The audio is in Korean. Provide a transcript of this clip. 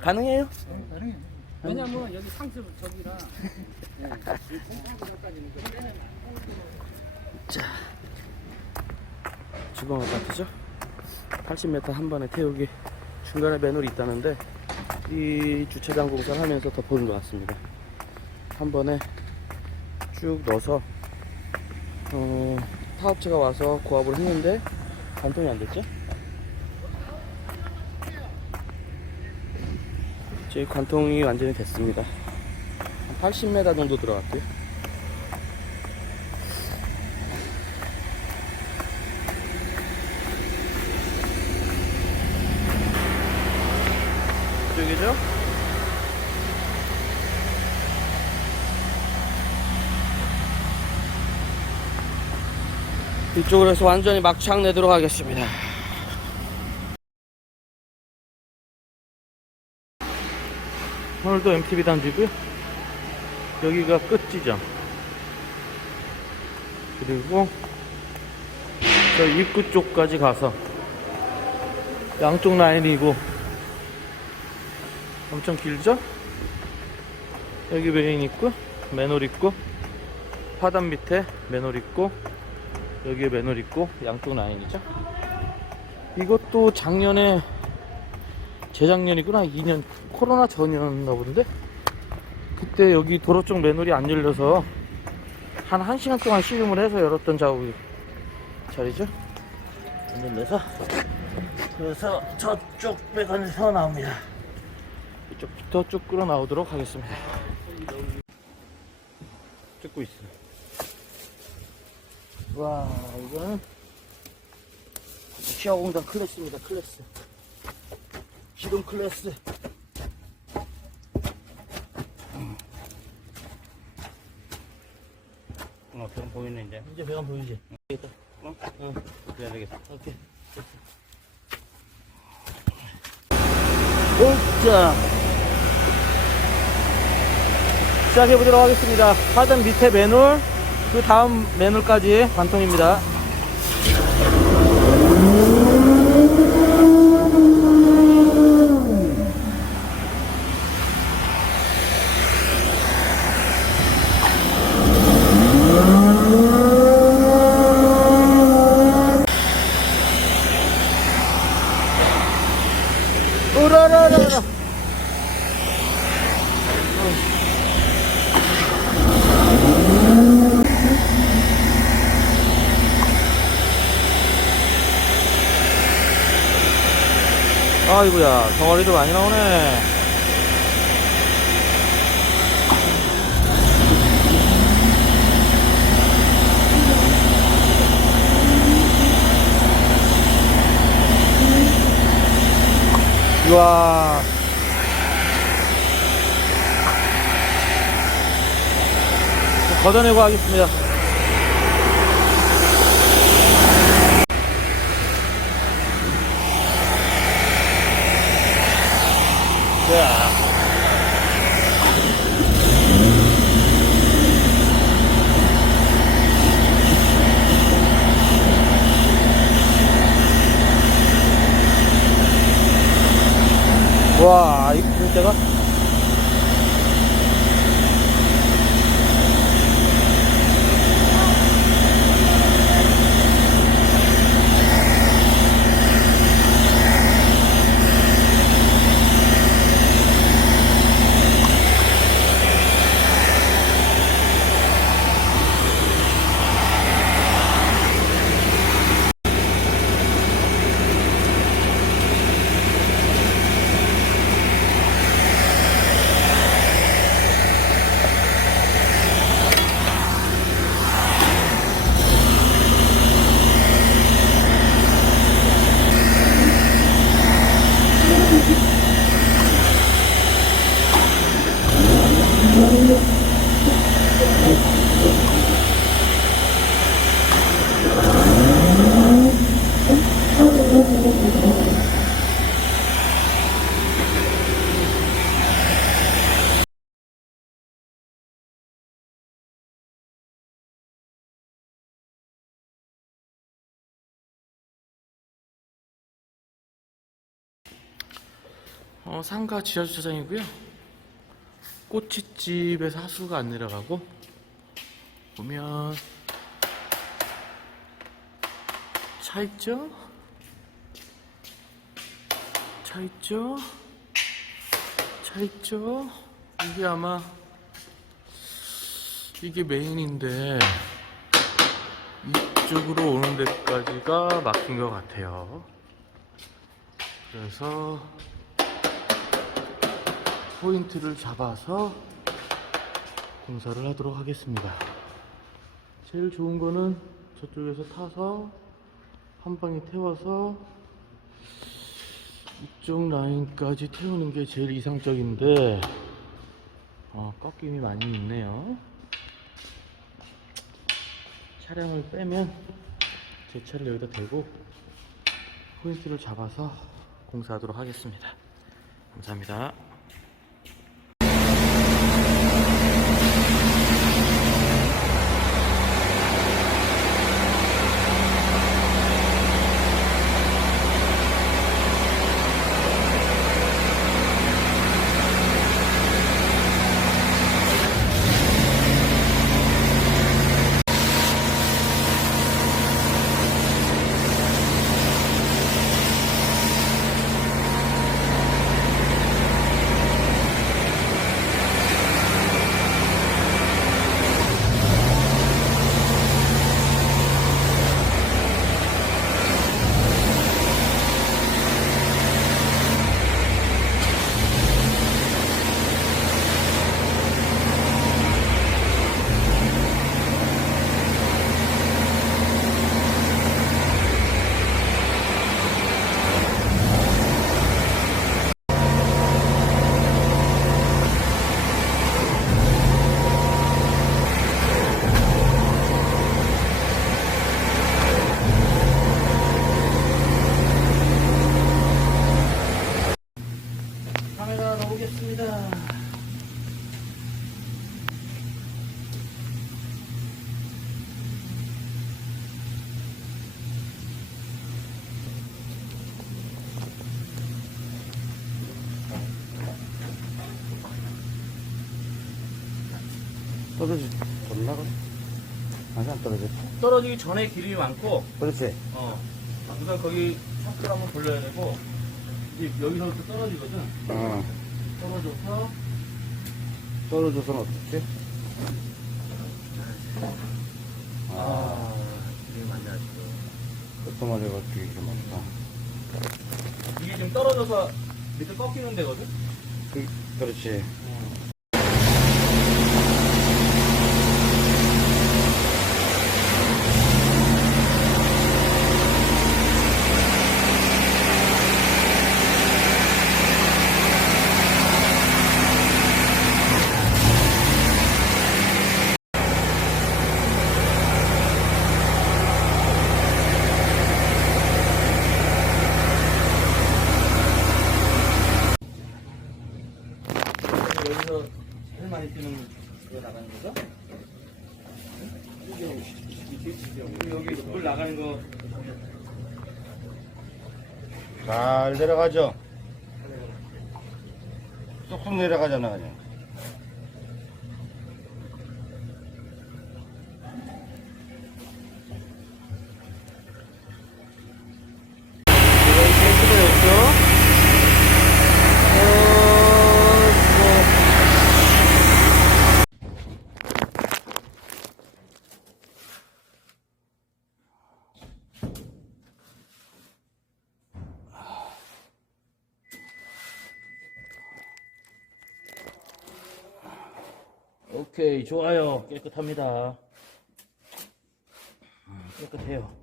가능해요? 왜냐면 여기 상습 저기라 주방 아파트죠? 80m 한 번에 태우기 중간에 매놀이 있다는데 이 주차장 공사를 하면서 더 보는 것 같습니다. 한 번에 쭉 넣어서 어, 타업체가 와서 고압을 했는데 관통이 안 됐죠? 저희 관통이 완전히 됐습니다. 한 80m 정도 들어갔고요. 이쪽이죠? 이쪽으로 해서 완전히 막창 내도록 하겠습니다. 오늘도 MTB 단지고요. 여기가 끝 지점. 그리고 저 입구 쪽까지 가서 양쪽 라인이고 엄청 길죠? 여기 메인 있고 맨홀 있고 하단 밑에 맨홀 있고 여기에 맨홀 있고 양쪽 라인이죠 이것도 작년에 재작년이구나 2년 코로나 전이었나 본데 그때 여기 도로 쪽 맨홀이 안 열려서 한 1시간 동안 시음을 해서 열었던 자국이 자리죠 완전 내서 그래서 저쪽 배관에서 나옵니다 이쪽부터 쭉 끌어 나오도록 하겠습니다. 찍고 있어. 와, 이거는 시야 공장 클래스입니다. 클래스. 기동 클래스. 어, 좀 보이네, 이제. 이제 배관 보이지? 되겠다. 어? 응. 그래야 되겠다. 오케이. 자. 시작해 보도록 하겠습니다. 하단 밑에 맨홀, 그 다음 맨홀까지 관통입니다. 으라라라라. 아이고야, 덩어리도 많이 나오네. 우와. 걷어내고 하겠습니다. 자. 와, 어, 상가 지하 주차장이고요. 꼬치집에서 하수가 안 내려가고 보면 차 있죠? 차 있죠? 차 있죠? 이게 아마 이게 메인인데 이쪽으로 오는 데까지가 막힌 것 같아요. 그래서 포인트를 잡아서 공사를 하도록 하겠습니다. 제일 좋은 거는 저쪽에서 타서 한 방에 태워서 이쪽 라인까지 태우는 게 제일 이상적인데 어, 꺾임이 많이 있네요. 차량을 빼면 제 차를 여기다 대고 포인트를 잡아서 공사하도록 하겠습니다. 감사합니다. 떨어지, 올라가? 아직 안 떨어져. 떨어지기 전에 기름이 많고, 그렇지. 어, 우선 거기 샤프를 한번 돌려야 되고, 이제 여기서부터 떨어지거든. 어. 떨어져서, 떨어져서는 어떻지? 아, 기름이 많이 나죠. 끝도마저가 되게 좀 많다. 이게 지금 떨어져서 밑에 꺾이는 데거든? 그, 그렇지. 여기서 제일 많이 뛰는 거 나가는 거죠? 여기 물 나가는 거 잘 내려가죠? 쏙쏙 내려가잖아, 그냥. 오케이 좋아요. 깨끗합니다. 음, 깨끗해요